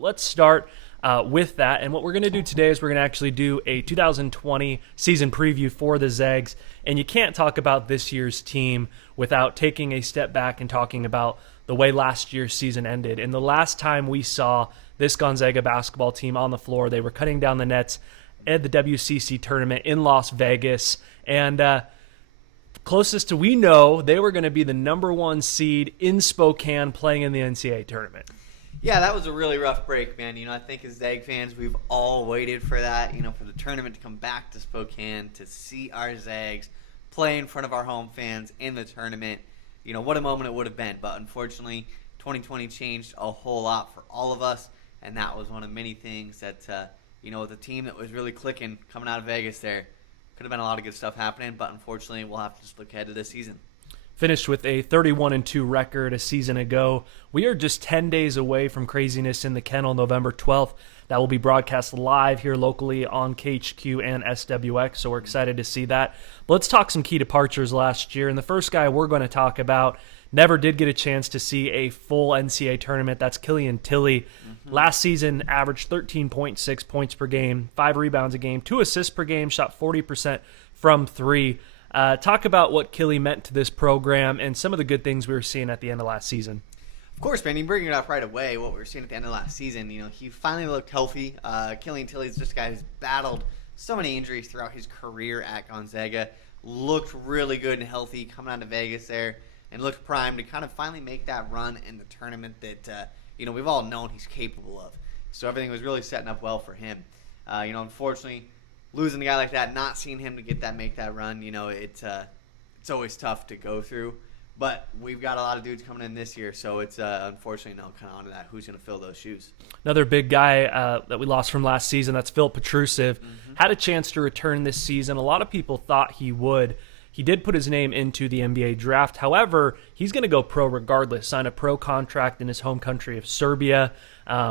But let's start with that. And what we're going to do today is we're going to actually do a 2020 season preview for the Zags. And you can't talk about this year's team without taking a step back and talking about the way last year's season ended. And the last time we saw this Gonzaga basketball team on the floor, they were cutting down the nets at the WCC tournament in Las Vegas. And closest to we know, they were going to be the number 1 seed in Spokane playing in the NCAA tournament. Yeah, that was a really rough break, man. I think as Zag fans, we've all waited for that, for the tournament to come back to Spokane, to see our Zags play in front of our home fans in the tournament. What a moment it would have been. But unfortunately, 2020 changed a whole lot for all of us, and that was one of many things that, with a team that was really clicking coming out of Vegas there, could have been a lot of good stuff happening, but unfortunately, we'll have to just look ahead to this season. Finished with a 31-2 record a season ago. We are just 10 days away from Craziness in the Kennel, November 12th. That will be broadcast live here locally on KHQ and SWX, so we're excited to see that. But let's talk some key departures last year. And the first guy we're going to talk about never did get a chance to see a full NCAA tournament. That's Killian Tilly. Last season averaged 13.6 points per game, 5 rebounds a game, 2 assists per game, shot 40% from 3. Talk about what Killy meant to this program and some of the good things we were seeing at the end of last season. Of course, man, you bring it up right away, what we were seeing at the end of last season. He finally looked healthy. Killian Tilly is just a guy who's battled so many injuries throughout his career at Gonzaga. Looked really good and healthy coming out of Vegas there and looked primed to kind of finally make that run in the tournament that, we've all known he's capable of. So everything was really setting up well for him. Unfortunately, losing a guy like that, not seeing him to make that run, it's always tough to go through. But we've got a lot of dudes coming in this year, so it's unfortunately kind of onto that. Who's going to fill those shoes? Another big guy that we lost from last season, that's Patrusev. Had a chance to return this season. A lot of people thought he would. He did put his name into the NBA draft. However, he's going to go pro regardless, sign a pro contract in his home country of Serbia.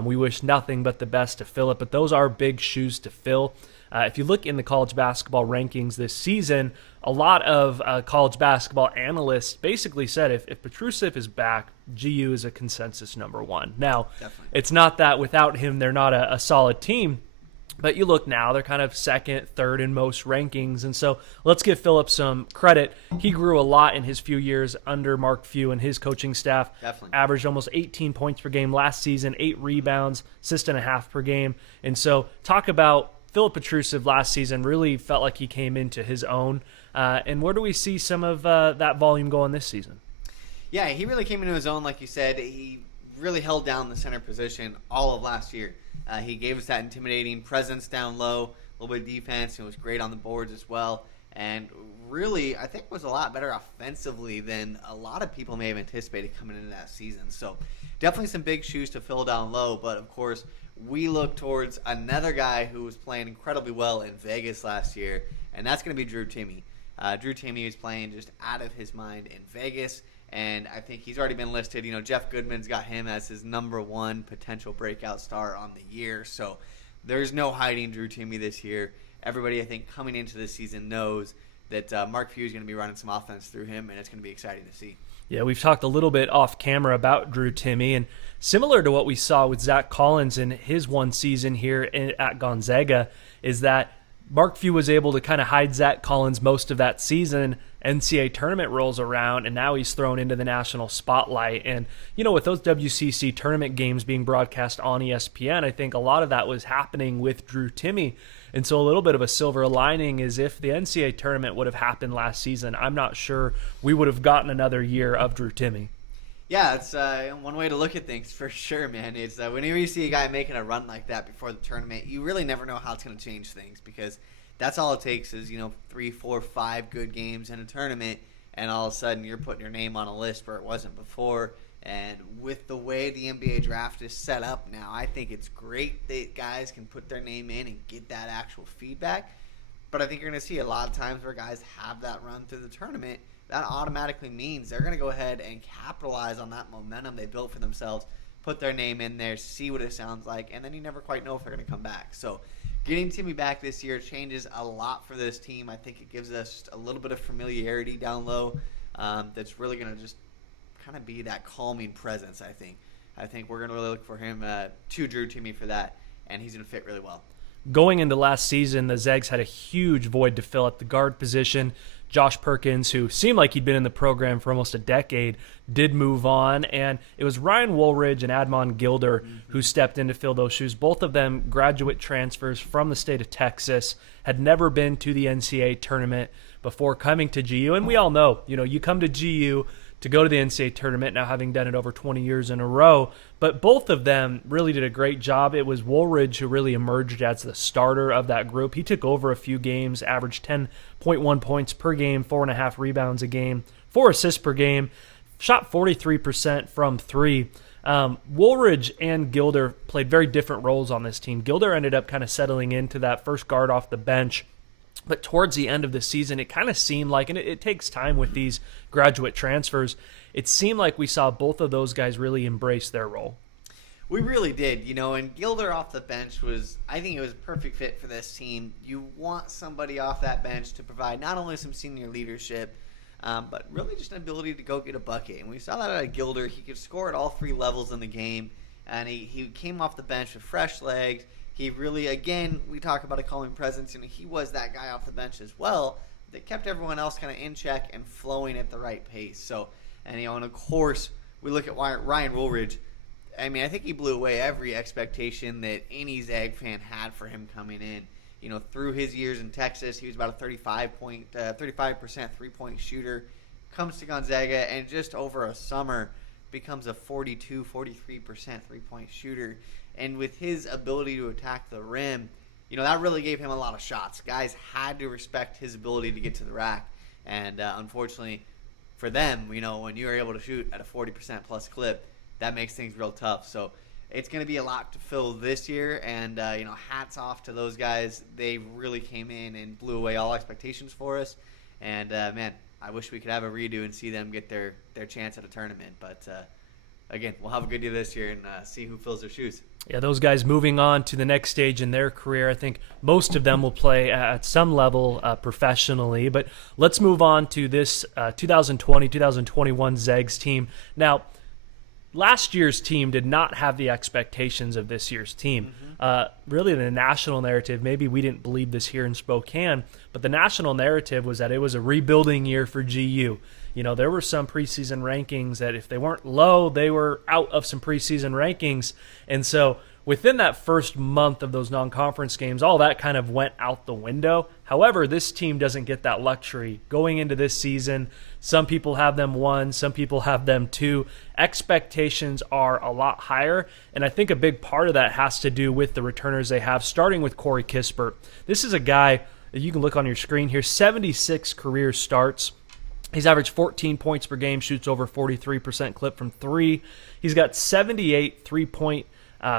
We wish nothing but the best to Philip, but those are big shoes to fill. If you look in the college basketball rankings this season, a lot of college basketball analysts basically said if Patrusev is back, GU is a consensus number 1. Now, Definitely. It's not that without him they're not a solid team, but you look now, they're kind of second, third in most rankings. And so let's give Philip some credit. He grew a lot in his few years under Mark Few and his coaching staff. Definitely. Averaged almost 18 points per game last season, 8 rebounds, assist and a half per game. And so talk about Philip Patrusev last season, really felt like he came into his own. And where do we see some of that volume going this season? Yeah, he really came into his own, like you said. He really held down the center position all of last year. He gave us that intimidating presence down low, a little bit of defense. He was great on the boards as well. And really, I think was a lot better offensively than a lot of people may have anticipated coming into that season. So definitely some big shoes to fill down low. But, of course, we look towards another guy who was playing incredibly well in Vegas last year, and that's going to be Drew Timmy. Drew Timmy is playing just out of his mind in Vegas, and I think he's already been listed. Jeff Goodman's got him as his number 1 potential breakout star on the year, so there's no hiding Drew Timmy this year. Everybody, I think, coming into this season knows that Mark Few is going to be running some offense through him, and it's going to be exciting to see. Yeah, we've talked a little bit off camera about Drew Timmy, and similar to what we saw with Zach Collins in his one season here at Gonzaga, is that Mark Few was able to kind of hide Zach Collins most of that season. NCAA tournament rolls around, and now he's thrown into the national spotlight. And, with those WCC tournament games being broadcast on ESPN, I think a lot of that was happening with Drew Timmy. And so a little bit of a silver lining is if the NCAA tournament would have happened last season, I'm not sure we would have gotten another year of Drew Timmy. Yeah, it's one way to look at things for sure, man. It's whenever you see a guy making a run like that before the tournament, you really never know how it's going to change things, because that's all it takes is 3, 4, 5 good games in a tournament, and all of a sudden you're putting your name on a list where it wasn't before. And with the way the NBA draft is set up now, I think it's great that guys can put their name in and get that actual feedback. But I think you're going to see a lot of times where guys have that run through the tournament, that automatically means they're going to go ahead and capitalize on that momentum they built for themselves, put their name in there, see what it sounds like, and then you never quite know if they're going to come back. So getting Timmy back this year changes a lot for this team. I think it gives us just a little bit of familiarity down low that's really going to just kind of be that calming presence, I think. I think we're going to really look for him to Drew Timmy for that, and he's going to fit really well. Going into last season, the Zags had a huge void to fill at the guard position. Josh Perkins, who seemed like he'd been in the program for almost a decade, did move on, and it was Ryan Woolridge and Admon Gilder who stepped in to fill those shoes. Both of them graduate transfers from the state of Texas, had never been to the NCAA tournament before coming to GU, and we all know, you come to GU to go to the NCAA tournament, now having done it over 20 years in a row. But both of them really did a great job. It was Woolridge who really emerged as the starter of that group. He took over a few games, averaged 10.1 points per game, 4.5 rebounds a game, 4 assists per game, shot 43% from three. Woolridge and Gilder played very different roles on this team. Gilder ended up kind of settling into that first guard off the bench. But towards the end of the season, it kind of seemed like, and it takes time with these graduate transfers, it seemed like we saw both of those guys really embrace their role. We really did, and Gilder off the bench I think it was a perfect fit for this team. You want somebody off that bench to provide not only some senior leadership, but really just an ability to go get a bucket. And we saw that out of Gilder. He could score at all three levels in the game, and he came off the bench with fresh legs. He really, again, we talk about a calming presence, and he was that guy off the bench as well that kept everyone else kind of in check and flowing at the right pace. So, and of course, we look at Ryan Woolridge. I mean, I think he blew away every expectation that any Zag fan had for him coming in. Through his years in Texas, he was about a 35% three-point shooter. Comes to Gonzaga, and just over a summer becomes a 43% three-point shooter. And with his ability to attack the rim, that really gave him a lot of shots. Guys had to respect his ability to get to the rack. And unfortunately for them, when you're able to shoot at a 40% plus clip, that makes things real tough. So it's going to be a lot to fill this year. And, hats off to those guys. They really came in and blew away all expectations for us. And, man, I wish we could have a redo and see them get their chance at a tournament. But, again, we'll have a good year this year and see who fills their shoes. Yeah, those guys moving on to the next stage in their career, I think most of them will play at some level professionally. But let's move on to this 2020-2021 Zags team. Now, last year's team did not have the expectations of this year's team. Really, the national narrative, maybe we didn't believe this here in Spokane, but the national narrative was that it was a rebuilding year for GU. There were some preseason rankings that if they weren't low, they were out of some preseason rankings. And so within that first month of those non-conference games, all that kind of went out the window. However, this team doesn't get that luxury. Going into this season, some people have them 1, some people have them 2. Expectations are a lot higher, and I think a big part of that has to do with the returners they have, starting with Corey Kissbert. This is a guy, you can look on your screen here, 76 career starts. He's averaged 14 points per game, shoots over 43% clip from three. He's got 78 three-point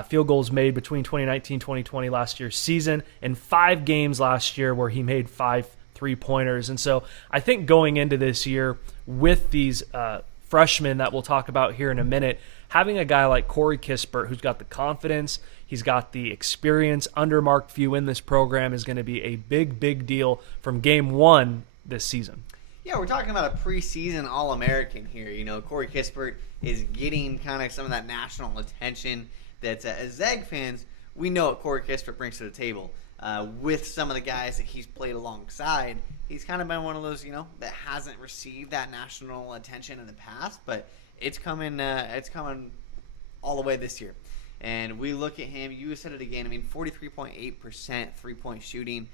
field goals made between 2019-2020 last year's season, and 5 games last year where he made 5 three-pointers. And so I think going into this year with these freshmen that we'll talk about here in a minute, having a guy like Corey Kissbert who's got the confidence, he's got the experience under Mark Few in this program is going to be a big, big deal from game one this season. Yeah, we're talking about a preseason All-American here. Corey Kissbert is getting kind of some of that national attention that, as Zag fans, we know what Corey Kissbert brings to the table. With some of the guys that he's played alongside, he's kind of been one of those, that hasn't received that national attention in the past, but it's coming all the way this year. And we look at him, you said it again, 43.8% three-point shooting.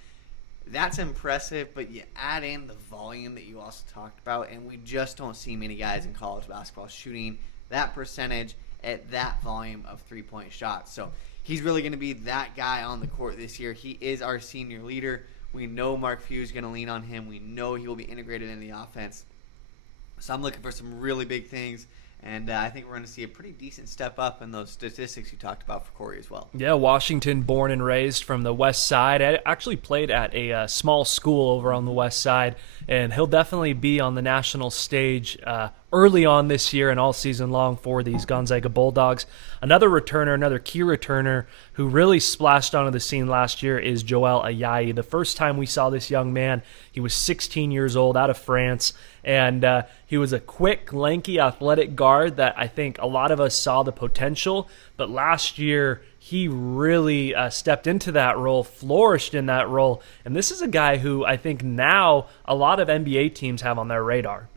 That's impressive, but you add in the volume that you also talked about, and we just don't see many guys in college basketball shooting that percentage at that volume of three-point shots. So he's really going to be that guy on the court this year. He is our senior leader. We know Mark Few is going to lean on him. We know he will be integrated in the offense. So I'm looking for some really big things. And I think we're going to see a pretty decent step up in those statistics you talked about for Corey as well. Yeah, Washington, born and raised from the west side. I actually played at a small school over on the west side, and he'll definitely be on the national stage early on this year and all season long for these Gonzaga Bulldogs. Another returner, another key returner who really splashed onto the scene last year is Joelle Ayali. The first time we saw this young man, he was 16 years old, out of France, and he was a quick, lanky, athletic guard that I think a lot of us saw the potential, but last year he really stepped into that role, flourished in that role, and this is a guy who I think now a lot of NBA teams have on their radar.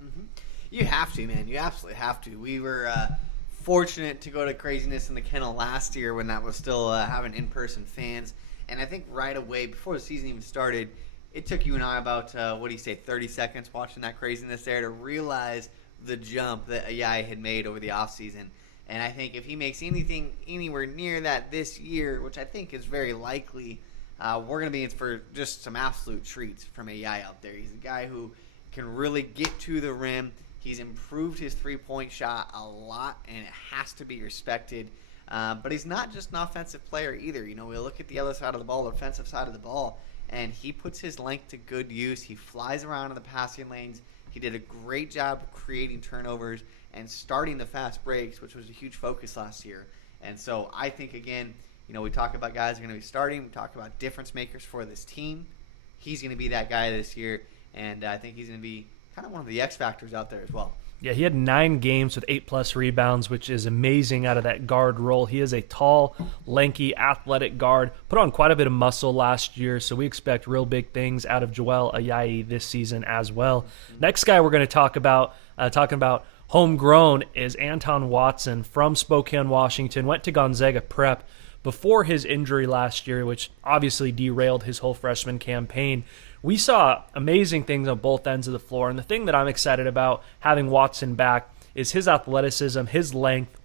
You have to, man. You absolutely have to. We were fortunate to go to Craziness in the Kennel last year when that was still having in-person fans. And I think right away, before the season even started, it took you and I about, 30 seconds watching that Craziness there to realize the jump that Ayai had made over the offseason. And I think if he makes anything anywhere near that this year, which I think is very likely, we're going to be in for just some absolute treats from Ayai out there. He's a guy who can really get to the rim. He's improved his three-point shot a lot, and it has to be respected. But he's not just an offensive player either. You know, we look at the other side of the ball, the offensive side of the ball, and he puts his length to good use. He flies around in the passing lanes. He did a great job of creating turnovers and starting the fast breaks, which was a huge focus last year. And so I think, again, you know, we talk about guys who are going to be starting. We talk about difference makers for this team. He's going to be that guy this year, and I think he's going to be kind of one of the X factors out there as well. Yeah, he had 9 games with 8+ rebounds, which is amazing out of that guard role. He is a tall, lanky, athletic guard. Put on quite a bit of muscle last year, so we expect real big things out of Joelle Ayali this season as well. Next guy we're going to talk about, talking about homegrown, is Anton Watson from Spokane, Washington. Went to Gonzaga Prep before his injury last year, which obviously derailed his whole freshman campaign. We saw amazing things on both ends of the floor, and the thing that I'm excited about having Watson back is his athleticism, his length,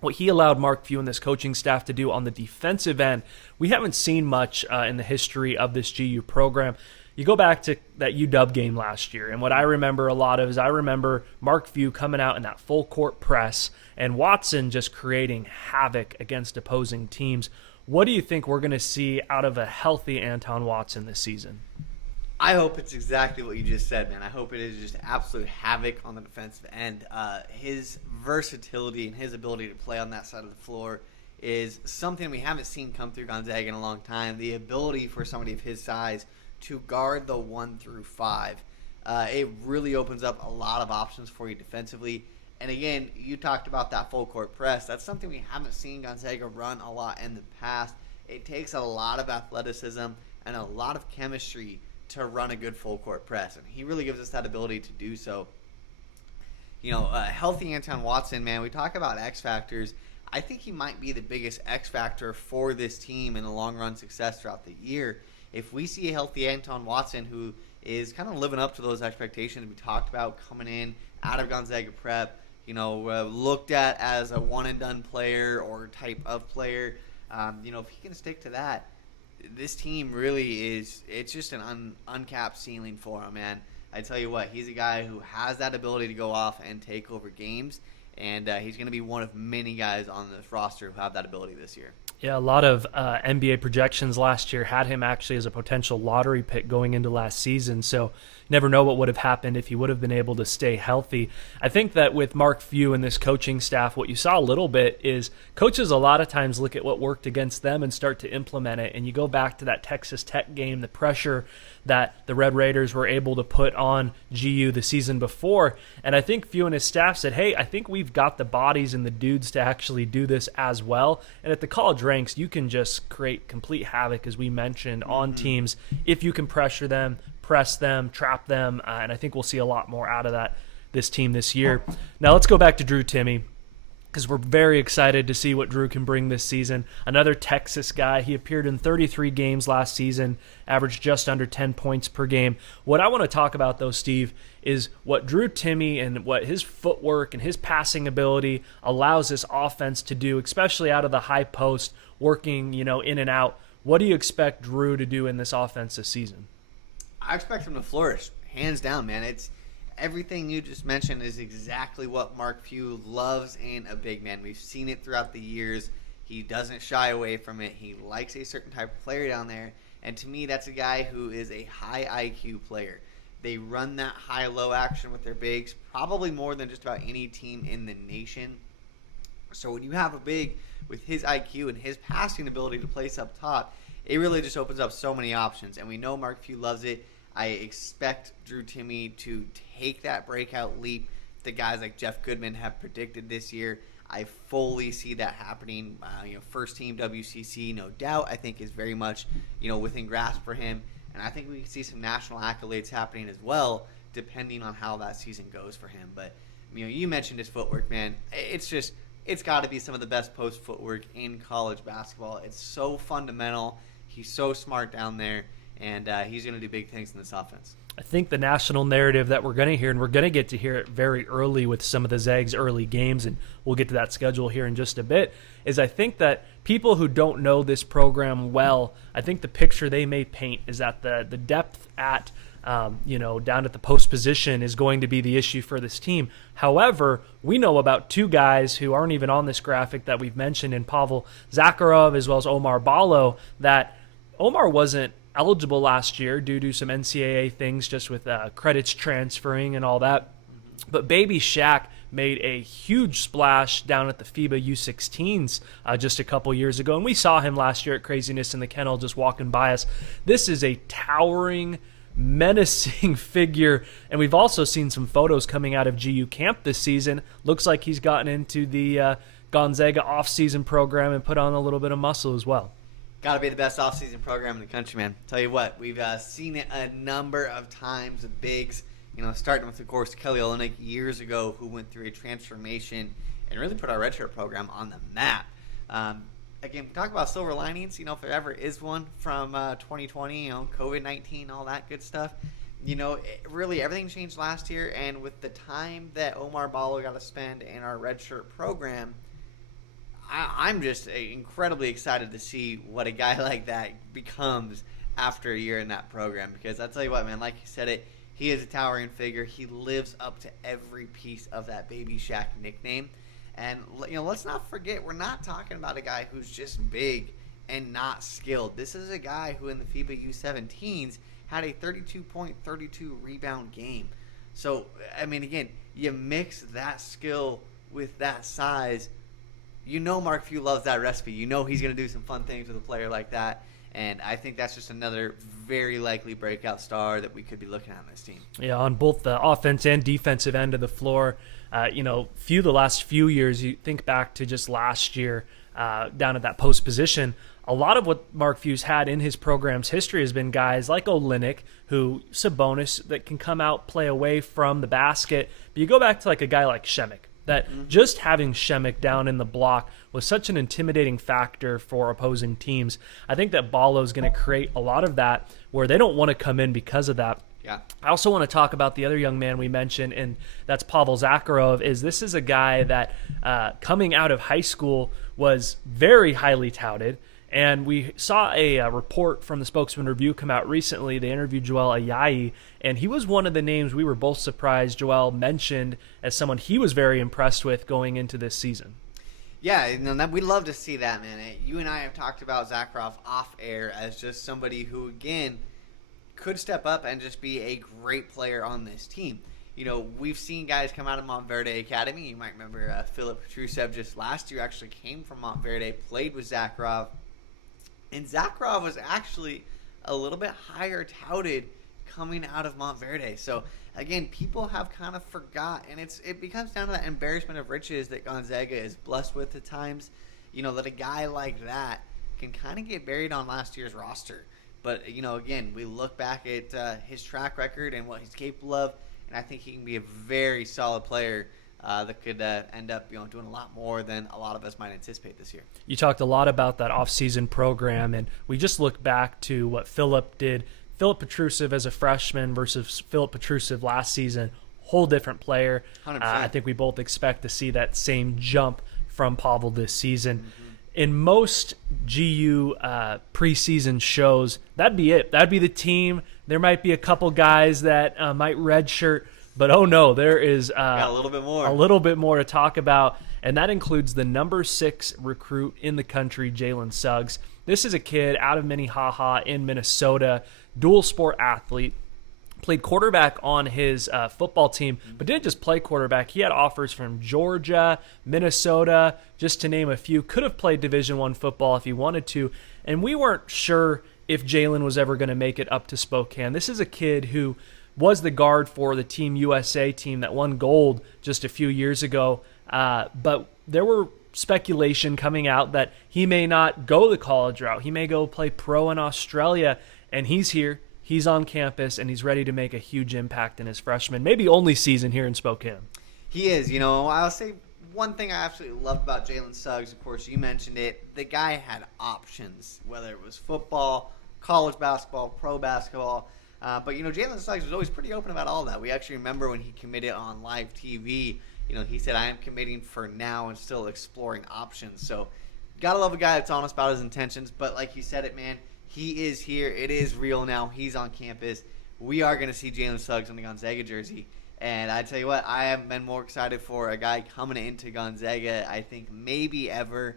what he allowed Mark Few and this coaching staff to do on the defensive end. We haven't seen much in the history of this GU program. You go back to that UW game last year, and what I remember a lot of is I remember Mark Few coming out in that full court press and Watson just creating havoc against opposing teams. What do you think we're going to see out of a healthy Anton Watson this season? I hope it's exactly what you just said, man. I hope it is just absolute havoc on the defensive end. His versatility and his ability to play on that side of the floor is something we haven't seen come through Gonzaga in a long time. The ability for somebody of his size to guard the 1 through 5. It really opens up a lot of options for you defensively. And again, you talked about that full court press. That's something we haven't seen Gonzaga run a lot in the past. It takes a lot of athleticism and a lot of chemistry to run a good full court press, and he really gives us that ability to do so. You know, healthy Anton Watson, man, we talk about X factors. I think he might be the biggest X factor for this team in the long run success throughout the year. If we see a healthy Anton Watson who is kind of living up to those expectations we talked about coming in out of Gonzaga Prep, you know, looked at as a one and done player or type of player, you know, if he can stick to that, this team really is, it's just an uncapped ceiling for him, man. I tell you what, he's a guy who has that ability to go off and take over games, and he's going to be one of many guys on this roster who have that ability this year. Yeah, a lot of NBA projections last year had him actually as a potential lottery pick going into last season, so never know what would have happened if he would have been able to stay healthy. I think that with Mark Few and this coaching staff, what you saw a little bit is coaches a lot of times look at what worked against them and start to implement it, and you go back to that Texas Tech game, the pressure that the Red Raiders were able to put on GU the season before. And I think Few and his staff said, hey, I think we've got the bodies and the dudes to actually do this as well. And at the college ranks, you can just create complete havoc, as we mentioned, on teams if you can pressure them, press them, trap them. And I think we'll see a lot more out of this team this year. Now let's go back to Drew Timmy, because we're very excited to see what Drew can bring this season. Another Texas guy. He appeared in 33 games last season, averaged just under 10 points per game. What I want to talk about, though, Steve, is what Drew Timmy and what his footwork and his passing ability allows this offense to do, especially out of the high post, working, you know, in and out. What do you expect Drew to do in this offense this season? I expect him to flourish, hands down, man. It's everything you just mentioned is exactly what Mark Few loves in a big man. We've seen it throughout the years. He doesn't shy away from it. He likes a certain type of player down there. And to me, that's a guy who is a high IQ player. They run that high-low action with their bigs, probably more than just about any team in the nation. So when you have a big with his IQ and his passing ability to place up top, it really just opens up so many options. And we know Mark Few loves it. I expect Drew Timmy to take that breakout leap that guys like Jeff Goodman have predicted this year. I fully see that happening. First team WCC, no doubt, I think is very much, within grasp for him. And I think we can see some national accolades happening as well, depending on how that season goes for him. But, you mentioned his footwork, man. It's got to be some of the best post footwork in college basketball. It's so fundamental. He's so smart down there, and he's going to do big things in this offense. I think the national narrative that we're going to hear, and we're going to get to hear it very early with some of the Zags early games, and we'll get to that schedule here in just a bit, is I think that people who don't know this program well, I think the picture they may paint is that the depth at, down at the post position is going to be the issue for this team. However, we know about two guys who aren't even on this graphic that we've mentioned in Pablo Zacharov as well as Omar Ballo, that Omar wasn't eligible last year due to some NCAA things just with credits transferring and all that. But Baby Shaq made a huge splash down at the FIBA U16s just a couple years ago. And we saw him last year at Craziness in the Kennel just walking by us. This is a towering, menacing figure. And we've also seen some photos coming out of GU camp this season. Looks like he's gotten into the Gonzaga off-season program and put on a little bit of muscle as well. Got to be the best off-season program in the country, man. Tell you what, we've seen it a number of times with bigs, starting with, of course, Kelly Olynyk years ago, who went through a transformation and really put our redshirt program on the map. Again, talk about silver linings, if there ever is one from 2020, COVID-19, all that good stuff. Really everything changed last year, and with the time that Omar Ballo got to spend in our redshirt program, I'm just incredibly excited to see what a guy like that becomes after a year in that program. Because I'll tell you what, man, like you said he is a towering figure. He lives up to every piece of that Baby Shaq nickname. And, let's not forget, we're not talking about a guy who's just big and not skilled. This is a guy who in the FIBA U17s had a 32-point, 32-rebound game. So, again, you mix that skill with that size. Mark Few loves that recipe. He's going to do some fun things with a player like that. And I think that's just another very likely breakout star that we could be looking at on this team. Yeah, on both the offense and defensive end of the floor. Few the last few years, you think back to just last year down at that post position, a lot of what Mark Few's had in his program's history has been guys like Olynyk, who Sabonis, that can come out, play away from the basket. But you go back to like a guy like Shemek, that just having Shemek down in the block was such an intimidating factor for opposing teams. I think that Ballo is going to create a lot of that where they don't want to come in because of that. Yeah. I also want to talk about the other young man we mentioned, and that's Pablo Zacharov. This is a guy that coming out of high school was very highly touted. And we saw a report from the Spokesman Review come out recently. They interviewed Joelle Ayali, and he was one of the names we were both surprised Joelle mentioned as someone he was very impressed with going into this season. Yeah, we'd love to see that, man. You and I have talked about Zacharov off air as just somebody who, again, could step up and just be a great player on this team. We've seen guys come out of Montverde Academy. You might remember Philip Patrusev just last year actually came from Montverde, played with Zacharov. And Zacharov was actually a little bit higher touted coming out of Montverde. So, again, people have kind of forgot, and it becomes down to that embarrassment of riches that Gonzaga is blessed with at times, that a guy like that can kind of get buried on last year's roster. But, again, we look back at his track record and what he's capable of, and I think he can be a very solid player that could end up doing a lot more than a lot of us might anticipate this year. You talked a lot about that off-season program, and we just looked back to what Philip did. Philip Patrusev as a freshman versus Philip Patrusev last season, whole different player. 100%. I think we both expect to see that same jump from Pavel this season. Mm-hmm. In most GU preseason shows, that'd be it. That'd be the team. There might be a couple guys that might redshirt, but oh no, there is got a little bit more to talk about, and that includes the number 6 recruit in the country, Jalen Suggs. This is a kid out of Minnehaha in Minnesota, dual sport athlete. played quarterback on his football team, but didn't just play quarterback. He had offers from Georgia, Minnesota, just to name a few. Could have played Division I football if he wanted to, and we weren't sure if Jalen was ever going to make it up to Spokane. This is a kid who was the guard for the Team USA team that won gold just a few years ago, but there were speculation coming out that he may not go the college route. He may go play pro in Australia, and he's here. He's on campus, and he's ready to make a huge impact in his freshman, maybe only season here in Spokane. He is. I'll say one thing I absolutely love about Jalen Suggs, of course, you mentioned it. The guy had options, whether it was football, college basketball, pro basketball. But Jalen Suggs was always pretty open about all that. We actually remember when he committed on live TV, he said, I am committing for now and still exploring options. So gotta love a guy that's honest about his intentions. But like you said it, man, he is here. It is real now. He's on campus. We are going to see Jalen Suggs on the Gonzaga jersey. And I tell you what, I haven't been more excited for a guy coming into Gonzaga, I think, maybe ever.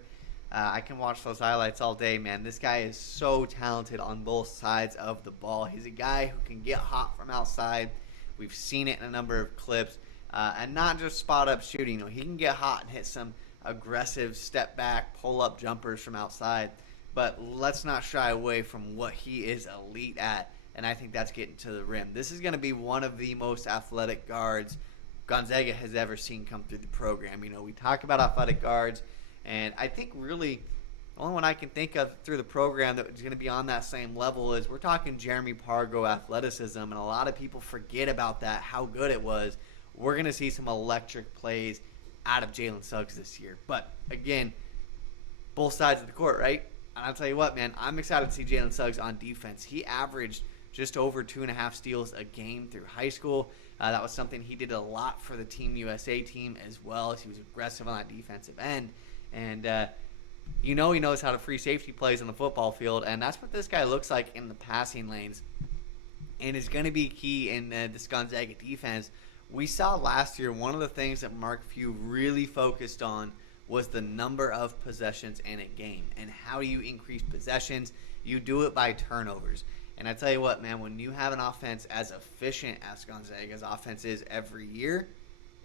I can watch those highlights all day, man. This guy is so talented on both sides of the ball. He's a guy who can get hot from outside. We've seen it in a number of clips. And not just spot-up shooting. He can get hot and hit some aggressive step-back, pull-up jumpers from outside. But let's not shy away from what he is elite at, and I think that's getting to the rim. This is going to be one of the most athletic guards Gonzaga has ever seen come through the program. We talk about athletic guards, and I think really the only one I can think of through the program that is going to be on that same level is we're talking Jeremy Pargo athleticism, and a lot of people forget about that, how good it was. We're going to see some electric plays out of Jalen Suggs this year. But, again, both sides of the court, right? And I'll tell you what, man, I'm excited to see Jalen Suggs on defense. He averaged just over 2.5 steals a game through high school. That was something he did a lot for the Team USA team as well, as he was aggressive on that defensive end. And, he knows how to free safety plays on the football field, and that's what this guy looks like in the passing lanes and is going to be key in this Gonzaga defense. We saw last year one of the things that Mark Few really focused on was the number of possessions in a game. And how do you increase possessions? You do it by turnovers. And I tell you what, man, when you have an offense as efficient as Gonzaga's offense is every year,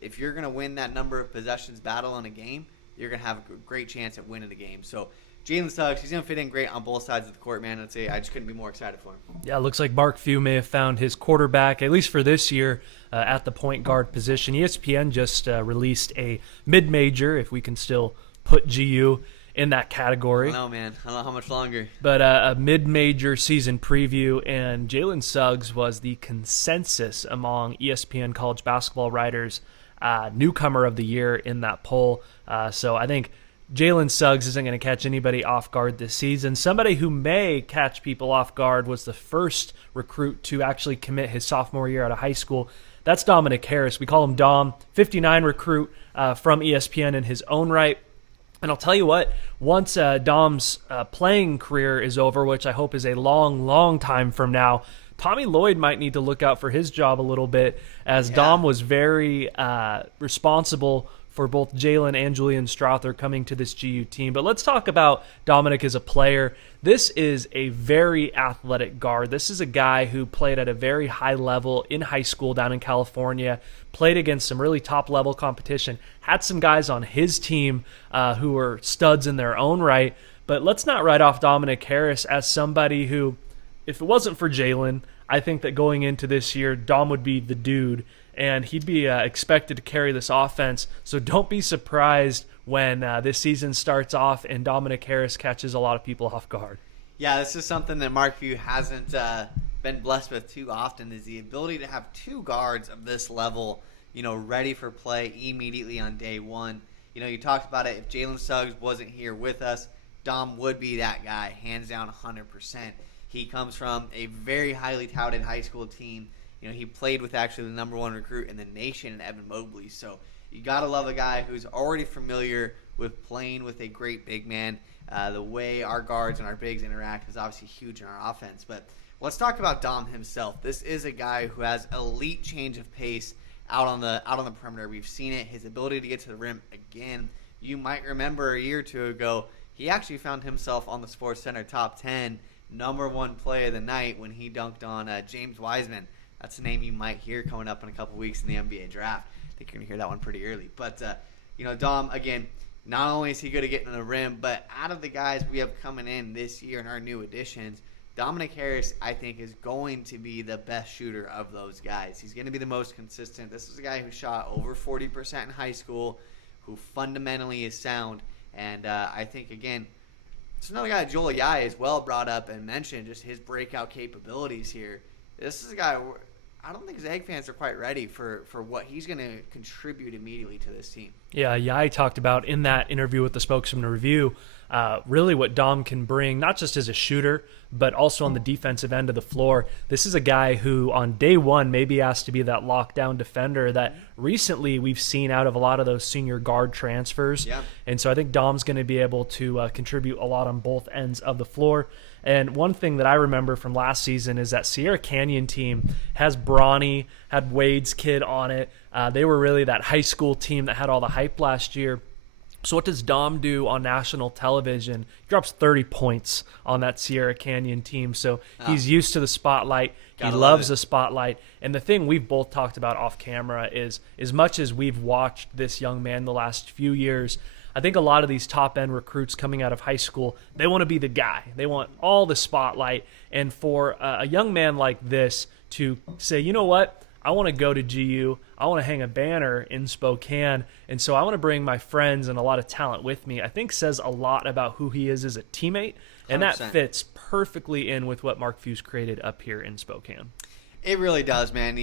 if you're going to win that number of possessions battle in a game, you're going to have a great chance at winning the game. So Jalen Suggs, he's going to fit in great on both sides of the court, man. I just couldn't be more excited for him. Yeah, it looks like Mark Few may have found his quarterback, at least for this year, at the point guard position. ESPN just released a mid-major, if we can still put GU in that category. I don't know, man. I don't know how much longer. But a mid-major season preview, and Jalen Suggs was the consensus among ESPN college basketball writers newcomer of the year in that poll. So I think Jalen Suggs isn't going to catch anybody off guard this season. Somebody who may catch people off guard was the first recruit to actually commit his sophomore year out of high school. That's Dominic Harris. We call him Dom, 59 recruit from ESPN in his own right. And I'll tell you what, once Dom's playing career is over, which I hope is a long, long time from now, Tommy Lloyd might need to look out for his job a little bit, as Dom was very responsible for both Jaylen and Julian Strother coming to this GU team. But let's talk about Dominic as a player. This is a very athletic guard. This is a guy who played at a very high level in high school down in California, played against some really top-level competition, had some guys on his team who were studs in their own right. But let's not write off Dominic Harris as somebody who, if it wasn't for Jalen, I think that going into this year, Dom would be the dude, and he'd be expected to carry this offense. So don't be surprised when this season starts off and Dominic Harris catches a lot of people off guard. Yeah, this is something that Mark Few hasn't been blessed with too often, is the ability to have two guards of this level, ready for play immediately on day one. You talked about it. If Jalen Suggs wasn't here with us, Dom would be that guy, hands down 100%. He comes from a very highly touted high school team. He played with actually the number one recruit in the nation in Evan Mobley. So you got to love a guy who's already familiar with playing with a great big man. The way our guards and our bigs interact is obviously huge in our offense. But let's talk about Dom himself. This is a guy who has elite change of pace out on the perimeter. We've seen it. His ability to get to the rim again. You might remember a year or two ago, he actually found himself on the Sports Center top 10, number one play of the night when he dunked on James Wiseman That's a name you might hear coming up in a couple weeks in the NBA draft. I think you're going to hear that one pretty early. But, Dom, again, not only is he good at getting to the rim, but out of the guys we have coming in this year and our new additions, Dominic Harris, I think, is going to be the best shooter of those guys. He's going to be the most consistent. This is a guy who shot over 40% in high school, who fundamentally is sound. And I think, again, it's another guy, Joelle Ayali, as well brought up and mentioned just his breakout capabilities here. This is a guy I don't think Zag fans are quite ready for what he's going to contribute immediately to this team. Yeah, Yai talked about in that interview with the Spokesman Review really what Dom can bring, not just as a shooter, but also on the defensive end of the floor. This is a guy who on day one maybe asked to be that lockdown defender that recently we've seen out of a lot of those senior guard transfers. Yeah. And so I think Dom's going to be able to contribute a lot on both ends of the floor. And one thing that I remember from last season is that Sierra Canyon team has Bronny, had Wade's kid on it. They were really that high school team that had all the hype last year. So what does Dom do on national television? He drops 30 points on that Sierra Canyon team. So he's used to the spotlight. He loves the spotlight. And the thing we've both talked about off camera is as much as we've watched this young man the last few years, I think a lot of these top-end recruits coming out of high school, they want to be the guy. They want all the spotlight. And for a young man like this to say, you know what, I want to go to GU. I want to hang a banner in Spokane. And so I want to bring my friends and a lot of talent with me, I think says a lot about who he is as a teammate. And 100%. that fits perfectly in with what Mark Few's created up here in Spokane. It really does, man.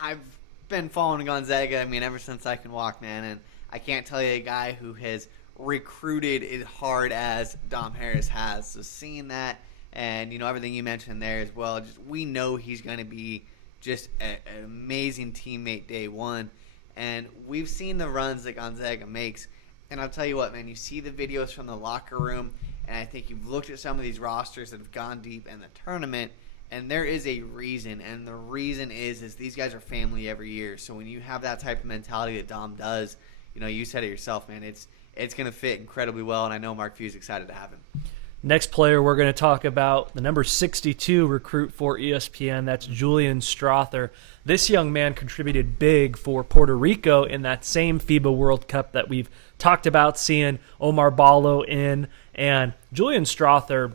I've been following Gonzaga, ever since I can walk, man. And I can't tell you a guy who has recruited as hard as Dom Harris has. So seeing that and, everything you mentioned there as well, we know he's going to be just an amazing teammate day one. And we've seen the runs that Gonzaga makes. And I'll tell you what, man, you see the videos from the locker room, and I think you've looked at some of these rosters that have gone deep in the tournament, and there is a reason. And the reason is these guys are family every year. So when you have that type of mentality that Dom does, you said it yourself, man, it's going to fit incredibly well, and I know Mark Few's excited to have him. Next player we're going to talk about, the number 62 recruit for ESPN, that's Julian Strother. This young man contributed big for Puerto Rico in that same FIBA World Cup that we've talked about, seeing Omar Ballo in. And Julian Strother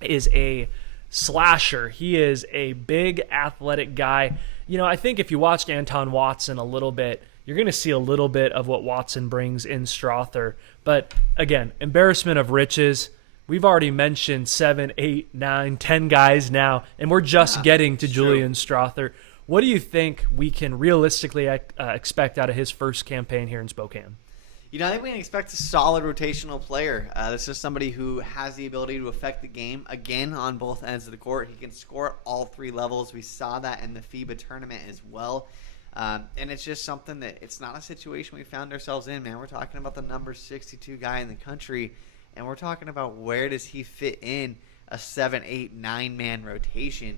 is a slasher. He is a big athletic guy. I think if you watched Anton Watson a little bit, you're going to see a little bit of what Watson brings in Strother. But again, embarrassment of riches. We've already mentioned 7, 8, 9, 10 guys now, and we're just getting to Julian Strother. What do you think we can realistically expect out of his first campaign here in Spokane? I think we can expect a solid rotational player. This is somebody who has the ability to affect the game, again, on both ends of the court. He can score at all three levels. We saw that in the FIBA tournament as well. And it's just something that it's not a situation we found ourselves in, man. We're talking about the number 62 guy in the country, and we're talking about where does he fit in a 7, 8, 9-man rotation.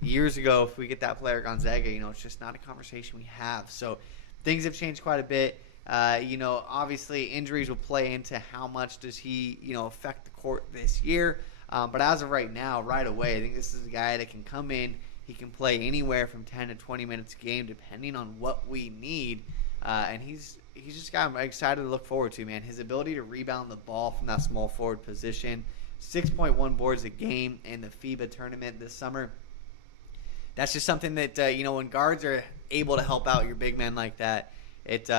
Years ago, if we get that player at Gonzaga, it's just not a conversation we have. So things have changed quite a bit. Obviously injuries will play into how much does he, affect the court this year. But as of right now, right away, I think this is a guy that can come in. He can play anywhere from 10 to 20 minutes a game, depending on what we need. And he's just a guy I'm excited to look forward to, man. His ability to rebound the ball from that small forward position, 6.1 boards a game in the FIBA tournament this summer. That's just something that, when guards are able to help out your big men like that, it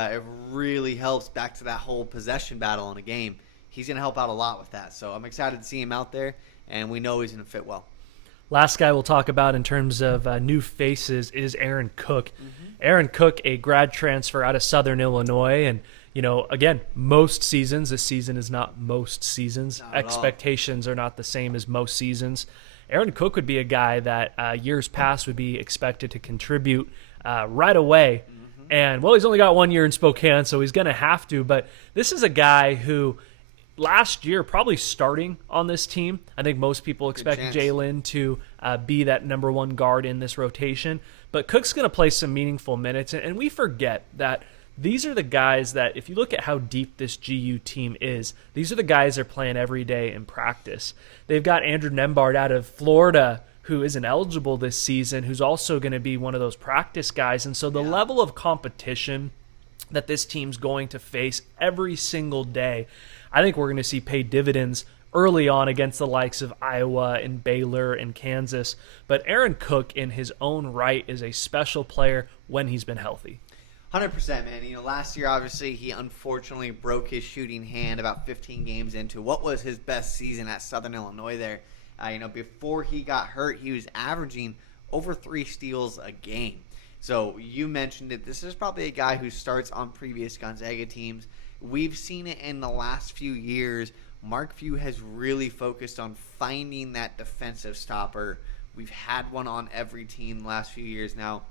really helps back to that whole possession battle in a game. He's going to help out a lot with that. So I'm excited to see him out there, and we know he's going to fit well. Last guy we'll talk about in terms of new faces is Aaron Cook. Mm-hmm. Aaron Cook, a grad transfer out of Southern Illinois. And, again, most seasons, this season is not most seasons. Expectations are not the same as most seasons. Aaron Cook would be a guy that years past would be expected to contribute right away. Mm-hmm. And, he's only got 1 year in Spokane, so he's going to have to. But this is a guy who last year probably starting on this team. I think most people expect Jaylen to be that number one guard in this rotation. But Cook's going to play some meaningful minutes. And we forget that these are the guys that, if you look at how deep this GU team is, these are the guys they're playing every day in practice. They've got Andrew Nembhard out of Florida, who isn't eligible this season, who's also going to be one of those practice guys. And so the level of competition that this team's going to face every single day, I think we're going to see pay dividends early on against the likes of Iowa and Baylor and Kansas. But Aaron Cook, in his own right, is a special player when he's been healthy. 100%, man. Last year, obviously, he unfortunately broke his shooting hand about 15 games into what was his best season at Southern Illinois there. Before he got hurt, he was averaging over 3 steals a game. So you mentioned it. This is probably a guy who starts on previous Gonzaga teams. We've seen it in the last few years. Mark Few has really focused on finding that defensive stopper. We've had one on every team the last few years now.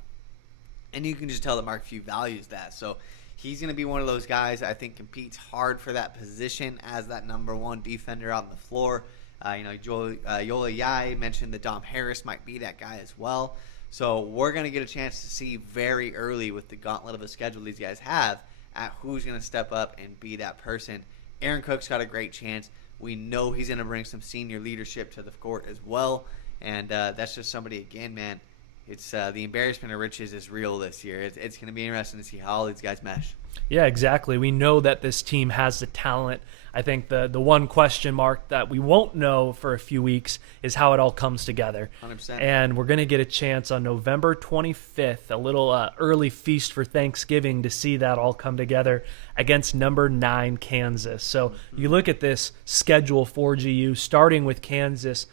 And you can just tell that Mark Few values that. So he's going to be one of those guys I think competes hard for that position as that number one defender out on the floor. Joelle Ayali mentioned that Dom Harris might be that guy as well. So we're going to get a chance to see very early with the gauntlet of a schedule these guys have at who's going to step up and be that person. Aaron Cook's got a great chance. We know he's going to bring some senior leadership to the court as well. And that's just somebody, again, man, it's the embarrassment of riches is real this year. It's going to be interesting to see how all these guys mesh. Yeah, exactly. We know that this team has the talent. I think the one question mark that we won't know for a few weeks is how it all comes together. 100%. And we're going to get a chance on November 25th, a little early feast for Thanksgiving, to see that all come together against number 9 Kansas. So you look at this schedule for GU, starting with Kansas.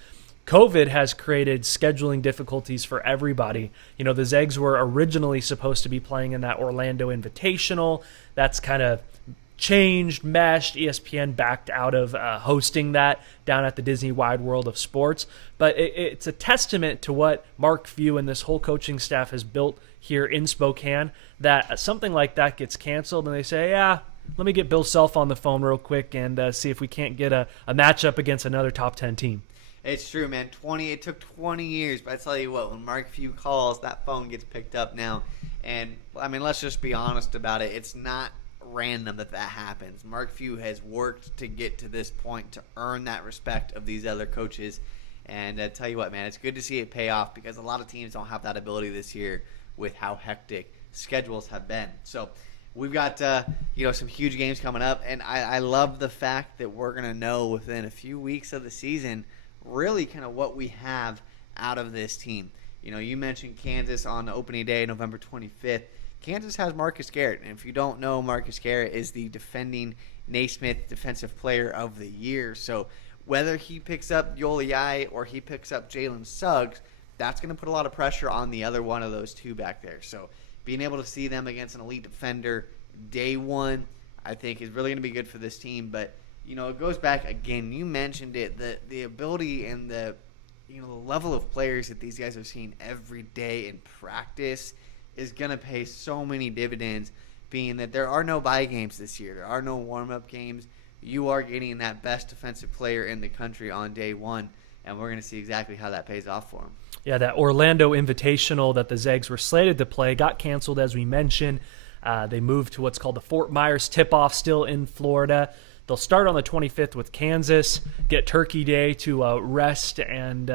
COVID has created scheduling difficulties for everybody. The Zags were originally supposed to be playing in that Orlando Invitational. That's kind of changed, meshed. ESPN backed out of hosting that down at the Disney Wide World of Sports. But it's a testament to what Mark Few and this whole coaching staff has built here in Spokane, that something like that gets canceled and they say, yeah, let me get Bill Self on the phone real quick and see if we can't get a matchup against another top 10 team. It's true, man. It took 20 years, but I tell you what, when Mark Few calls, that phone gets picked up now. And, let's just be honest about it. It's not random that happens. Mark Few has worked to get to this point to earn that respect of these other coaches. And I tell you what, man, it's good to see it pay off because a lot of teams don't have that ability this year with how hectic schedules have been. So we've got some huge games coming up, and I love the fact that we're going to know within a few weeks of the season really kind of what we have out of this team. You mentioned Kansas on opening day, November 25th. Kansas has Marcus Garrett, and if you don't know, Marcus Garrett is the defending Naismith Defensive Player of the Year. So whether he picks up Joelle Ayali or he picks up Jalen Suggs, that's going to put a lot of pressure on the other one of those two back there. So being able to see them against an elite defender day one, I think is really going to be good for this team. But it goes back again. You mentioned it, the ability and the level of players that these guys are seeing every day in practice is going to pay so many dividends, being that there are no bye games this year. There are no warm-up games. You are getting that best defensive player in the country on day one, and we're going to see exactly how that pays off for him. Yeah, that Orlando Invitational that the Zags were slated to play got canceled, as we mentioned. They moved to what's called the Fort Myers Tip-Off, still in Florida. They'll start on the 25th with Kansas, get Turkey Day to rest and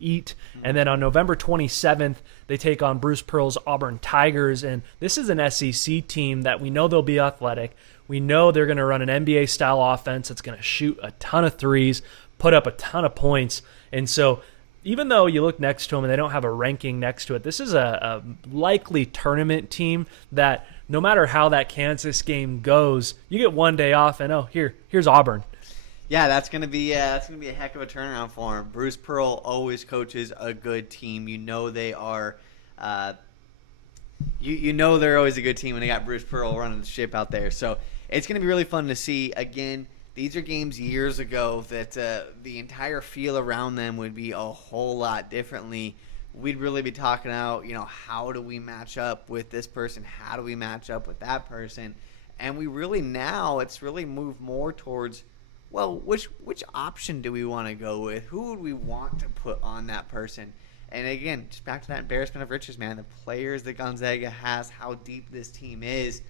eat. And then on November 27th, they take on Bruce Pearl's Auburn Tigers. And this is an SEC team that we know they'll be athletic. We know they're going to run an NBA-style offense that's going to shoot a ton of threes, put up a ton of points. And so even though you look next to them and they don't have a ranking next to it, this is a likely tournament team that no matter how that Kansas game goes, you get one day off and, here's Auburn. Yeah, that's gonna be a heck of a turnaround for him. Bruce Pearl always coaches a good team. They are, they're always a good team when they got Bruce Pearl running the ship out there. So it's gonna be really fun to see. Again, these are games years ago that the entire feel around them would be a whole lot differently. We'd really be talking out, how do we match up with this person? How do we match up with that person? And we really now, it's really moved more towards, well, which option do we want to go with? Who would we want to put on that person? And again, just back to that embarrassment of riches, man. The players that Gonzaga has, how deep this team is.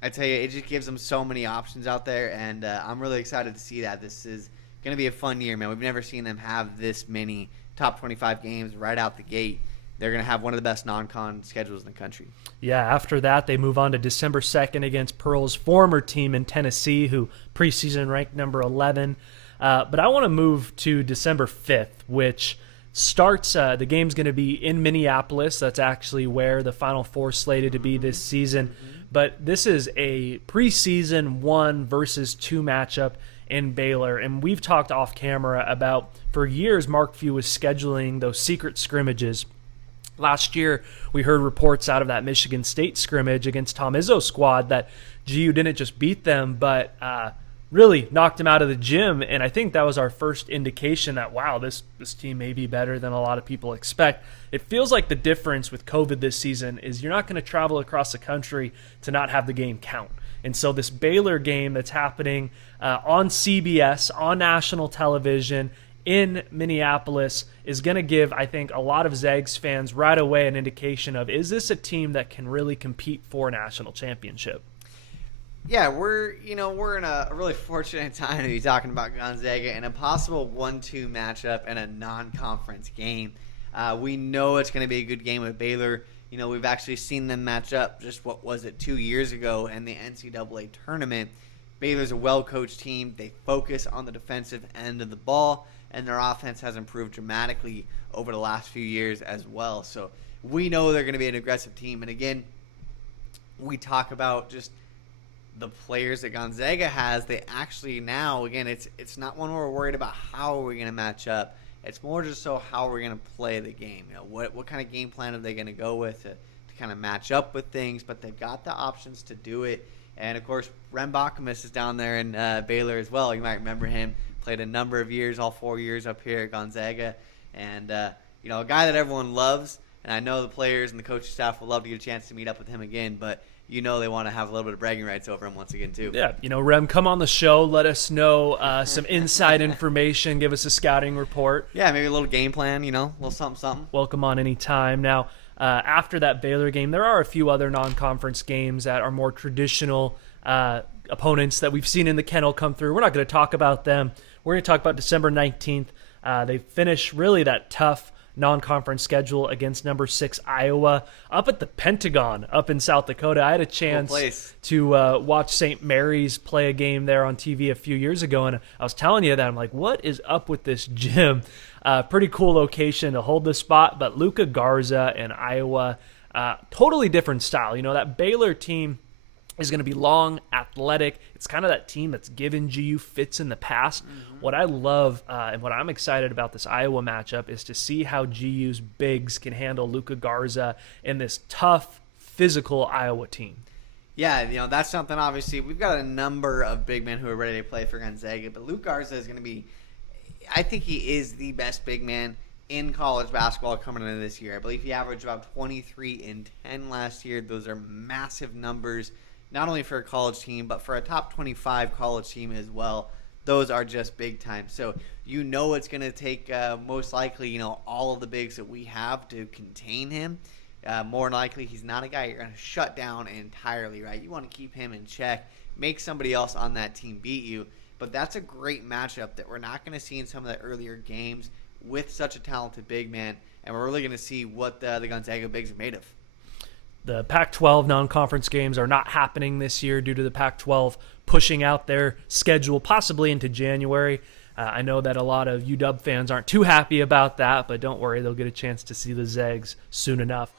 I tell you, it just gives them so many options out there, and I'm really excited to see that. This is going to be a fun year, man. We've never seen them have this many top 25 games right out the gate. They're going to have one of the best non-con schedules in the country. Yeah, after that, they move on to December 2nd against Pearl's former team in Tennessee, who preseason ranked number 11. But I want to move to December 5th, which starts, the game's going to be in Minneapolis. That's actually where the Final Four slated to be this season. But this is a preseason 1 versus 2 matchup in Baylor. And we've talked off camera about, for years, Mark Few was scheduling those secret scrimmages. Last year, we heard reports out of that Michigan State scrimmage against Tom Izzo's squad that GU didn't just beat them, but really knocked them out of the gym. And I think that was our first indication that, wow, this team may be better than a lot of people expect. It feels like the difference with COVID this season is you're not going to travel across the country to not have the game count. And so this Baylor game that's happening on CBS, on national television, in Minneapolis is going to give, I think, a lot of Zags fans right away an indication of, is this a team that can really compete for a national championship? Yeah, we're in a really fortunate time to be talking about Gonzaga and a possible 1-2 matchup in a non-conference game. We know it's going to be a good game with Baylor. We've actually seen them match up just, 2 years ago in the NCAA tournament. Baylor's a well-coached team. They focus on the defensive end of the ball, and their offense has improved dramatically over the last few years as well. So we know they're going to be an aggressive team. And again, we talk about just the players that Gonzaga has. They actually now, again, it's not one where we're worried about how are we going to match up. It's more just so how are we going to play the game. What kind of game plan are they going to go with to kind of match up with things, but they've got the options to do it. And, of course, Rem Bakamus is down there in Baylor as well. You might remember him. Played a number of years, all 4 years up here at Gonzaga. And, a guy that everyone loves. And I know the players and the coaching staff will love to get a chance to meet up with him again. But, they want to have a little bit of bragging rights over him once again, too. Yeah, Rem, come on the show. Let us know some inside information. Give us a scouting report. Yeah, maybe a little game plan, a little something. Welcome on any time. Now, after that Baylor game, there are a few other non-conference games that are more traditional opponents that we've seen in the kennel come through. We're not going to talk about them. We're going to talk about December 19th. They finish really that tough non-conference schedule against number 6 Iowa up at the Pentagon up in South Dakota. I had a chance to watch St. Mary's play a game there on TV a few years ago, and I was telling you that I'm like, what is up with this gym? Pretty cool location to hold the spot, but Luka Garza and Iowa, totally different style. That Baylor team is going to be long, athletic. It's kind of that team that's given GU fits in the past. Mm-hmm. What I love and what I'm excited about this Iowa matchup is to see how GU's bigs can handle Luka Garza and this tough, physical Iowa team. Yeah, that's something, obviously. We've got a number of big men who are ready to play for Gonzaga, but Luka Garza is going to be, I think he is the best big man in college basketball coming into this year. I believe he averaged about 23 and 10 last year. Those are massive numbers, not only for a college team, but for a top 25 college team as well. Those are just big time. So it's going to take most likely, all of the bigs that we have to contain him. More than likely, he's not a guy you're going to shut down entirely, right? You want to keep him in check, make somebody else on that team beat you. But that's a great matchup that we're not going to see in some of the earlier games with such a talented big man. And we're really going to see what the Gonzaga bigs are made of. The Pac-12 non-conference games are not happening this year due to the Pac-12 pushing out their schedule possibly into January. I know that a lot of UW fans aren't too happy about that, but don't worry, they'll get a chance to see the Zags soon enough.